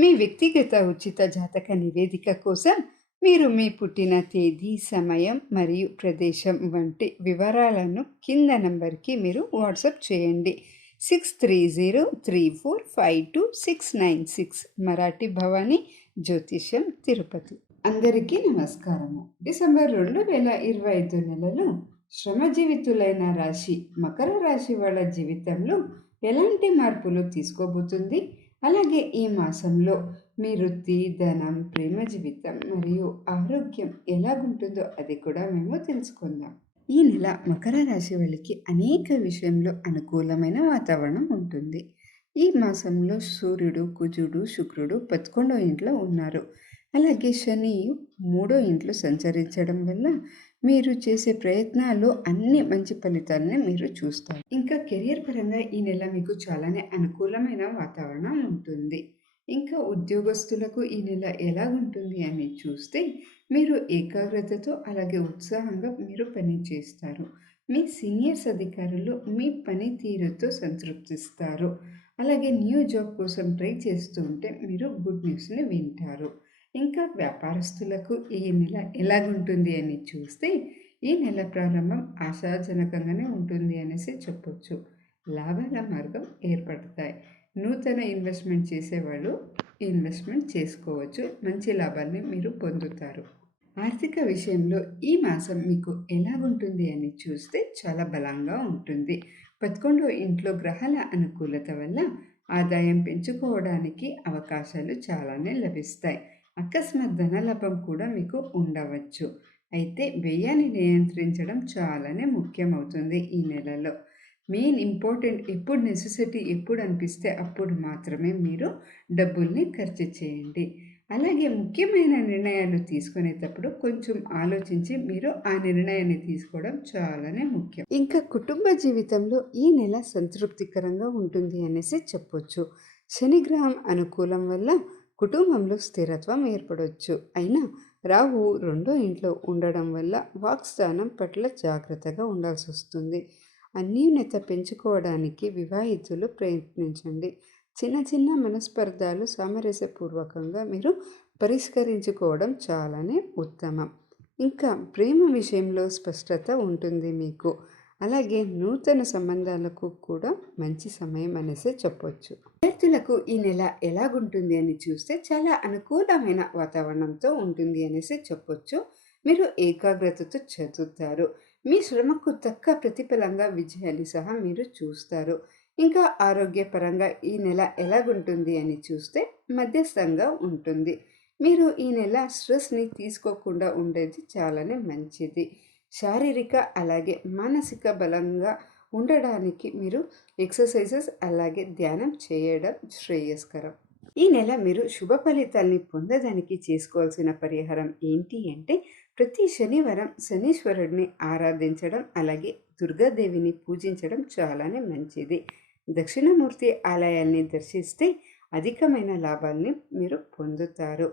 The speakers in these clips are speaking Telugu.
మీ వ్యక్తిగత ఉచిత జాతక నివేదిక కోసం మీరు మీ పుట్టిన తేదీ సమయం మరియు ప్రదేశం వంటి వివరాలను కింద నంబర్కి మీరు వాట్సాప్ చేయండి. Six three zero three four five two six nine six Marathi Bhavani జ్యోతిష్యం తిరుపతి. అందరికీ నమస్కారము. డిసెంబర్ రెండు వేల ఇరవై ఐదు నెలలో శ్రమజీవితులైన రాశి మకర రాశి వాళ్ళ జీవితంలో ఎలాంటి మార్పులు తీసుకోబోతుంది? అలాగే ఈ మాసంలో మీ వృత్తి ధనం ప్రేమ జీవితం మరియు ఆరోగ్యం ఎలాగుంటుందో అది కూడా మేము తెలుసుకుందాం. ఈ నెల మకర రాశి వాళ్ళకి అనేక విషయంలో అనుకూలమైన వాతావరణం ఉంటుంది. ఈ మాసంలో సూర్యుడు కుజుడు శుక్రుడు పదకొండో ఇంట్లో ఉన్నారు. అలాగే శని మూడో ఇంట్లో సంచరించడం వల్ల మీరు చేసే ప్రయత్నాలు అన్ని మంచి ఫలితాలనే మీరు చూస్తారు. ఇంకా కెరియర్ పరంగా ఈ నెల మీకు చాలానే అనుకూలమైన వాతావరణం ఉంటుంది. ఇంకా ఉద్యోగస్తులకు ఈ నెల ఎలా ఉంటుంది అని చూస్తే మీరు ఏకాగ్రతతో అలాగే ఉత్సాహంగా మీరు పని చేస్తారు. మీ సీనియర్స్ అధికారులు మీ పనితీరుతో సంతృప్తిస్తారు. అలాగే న్యూ జాబ్ కోసం ట్రై చేస్తూ ఉంటే మీరు గుడ్ న్యూస్ని వింటారు. ఇంకా వ్యాపారస్తులకు ఈ నెల ఎలాగుంటుంది అని చూస్తే ఈ నెల ప్రారంభం ఆశాజనకంగానే ఉంటుంది అనేసి చెప్పొచ్చు. లాభాల మార్గం ఏర్పడతాయి. నూతన ఇన్వెస్ట్మెంట్ చేసేవాళ్ళు ఇన్వెస్ట్మెంట్ చేసుకోవచ్చు. మంచి లాభాల్ని మీరు పొందుతారు. ఆర్థిక విషయంలో ఈ మాసం మీకు ఎలాగుంటుంది అని చూస్తే చాలా బలంగా ఉంటుంది. పదకొండో ఇంట్లో గ్రహాల అనుకూలత వల్ల ఆదాయం పెంచుకోవడానికి అవకాశాలు చాలానే లభిస్తాయి. అకస్మాత్ ధనలాభం కూడా మీకు ఉండవచ్చు. అయితే వ్యయాన్ని నియంత్రించడం చాలానే ముఖ్యమవుతుంది ఈ నెలలో. మెయిన్ ఇంపార్టెంట్ ఎప్పుడు నెసెసిటీ ఎప్పుడు అనిపిస్తే అప్పుడు మాత్రమే మీరు డబ్బుల్ని ఖర్చు చేయండి. అలాగే ముఖ్యమైన నిర్ణయాలు తీసుకునేటప్పుడు కొంచెం ఆలోచించి మీరు ఆ నిర్ణయాన్ని తీసుకోవడం చాలానే ముఖ్యం. ఇంకా కుటుంబ జీవితంలో ఈ నెల సంతృప్తికరంగా ఉంటుంది అనేసి చెప్పొచ్చు. శనిగ్రహం అనుకూలం వల్ల కుటుంబంలో స్థిరత్వం ఏర్పడవచ్చు అయినా రాహు రెండో ఇంట్లో ఉండడం వల్ల వాక్స్థానం పట్ల జాగ్రత్తగా ఉండాల్సి వస్తుంది అన్యూన్యత పెంచుకోవడానికి వివాహితులు ప్రయత్నించండి. చిన్న చిన్న మనస్పర్ధాలు సామరస్యపూర్వకంగా మీరు పరిష్కరించుకోవడం చాలానే ఉత్తమం. ఇంకా ప్రేమ విషయంలో స్పష్టత ఉంటుంది మీకు. అలాగే నూతన సంబంధాలకు కూడా మంచి సమయం అనేసి చెప్పొచ్చు. విద్యార్థులకు ఈ నెల ఎలాగుంటుంది అని చూస్తే చాలా అనుకూలమైన వాతావరణంతో ఉంటుంది అనేసి చెప్పొచ్చు. మీరు ఏకాగ్రతతో చదువుతారు. మీ శ్రమకు తక్క ప్రతిఫలంగా విజయాన్ని సహా మీరు చూస్తారు. ఇంకా ఆరోగ్యపరంగా ఈ నెల ఎలాగుంటుంది అని చూస్తే మధ్యస్థంగా ఉంటుంది. మీరు ఈ నెల స్ట్రెస్ని తీసుకోకుండా ఉండేది చాలానే మంచిది. శారీరక అలాగే మానసిక బలంగా ఉండడానికి మీరు ఎక్సర్సైజెస్ అలాగే ధ్యానం చేయడం శ్రేయస్కరం. ఈ నెల మీరు శుభ ఫలితాల్ని పొందడానికి చేసుకోవాల్సిన పరిహారం ఏంటి అంటే ప్రతి శనివారం శనీశ్వరుడిని ఆరాధించడం అలాగే దుర్గాదేవిని పూజించడం చాలానే మంచిది. దక్షిణమూర్తి ఆలయాల్ని దర్శిస్తే అధికమైన లాభాల్ని మీరు పొందుతారు.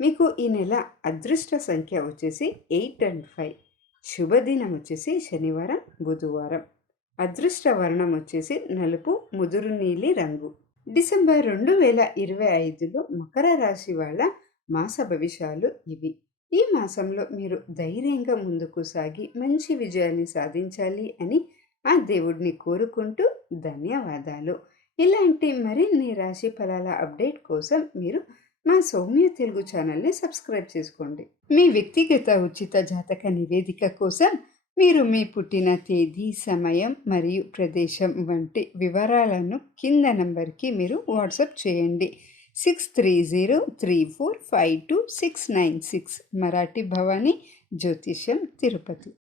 మీకు ఈ నెల అదృష్ట సంఖ్య వచ్చేసి ఎయిట్ అండ్ ఫైవ్. శుభదినం వచ్చేసి శనివారం బుధవారం. అదృష్ట వర్ణం వచ్చేసి నలుపు ముదురు నీలి రంగు. డిసెంబర్ రెండు వేల ఇరవై ఐదులో మకర రాశి వాళ్ళ మాస భవిష్యాలు ఇవి. ఈ మాసంలో మీరు ధైర్యంగా ముందుకు సాగి మంచి విజయాన్ని సాధించాలి అని ఆ దేవుడిని కోరుకుంటూ ధన్యవాదాలు. ఇలాంటి మరిన్ని రాశి ఫలాల అప్డేట్ కోసం మీరు మా సౌమ్య తెలుగు ఛానల్ని సబ్స్క్రైబ్ చేసుకోండి. మీ వ్యక్తిగత ఉచిత జాతక నివేదిక కోసం మీరు మీ పుట్టిన తేదీ సమయం మరియు ప్రదేశం వంటి వివరాలను కింద నంబర్కి మీరు వాట్సాప్ చేయండి. Six three zero three four five two six nine six Marathi Bhavani జ్యోతిష్యం తిరుపతి.